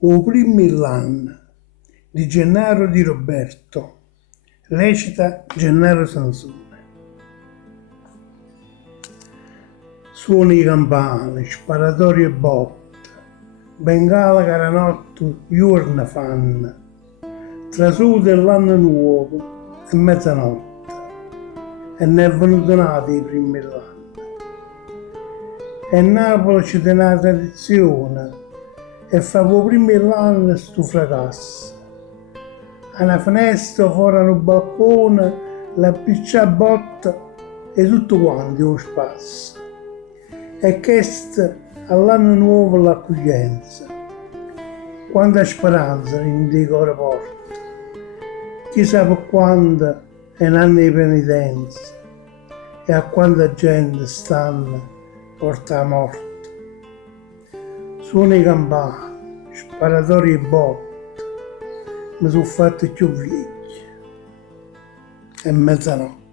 O primo mill'anno di Gennaro Di Roberto, recita Gennaro Sansone. Suoni campane, sparatori e botte, bengala caranotto, giorno fanno, trasude l'anno nuovo e mezzanotte, e ne è venuto nato i primi mill'anni. E Napoli c'è una tradizione, e fa per primi mill'anno sto fracasso. A una finestra fuori al balcone, la piccia botta e tutto quanto lo spazio. E questo all'anno nuovo l'accoglienza. Quanta speranza in di cuore porta. Chissà per quando è un anno di penitenza e a quanta gente stanno porta a morte. Suoni campane, sparatori e botte, mi sono fatti più vecchi. È mezzanotte.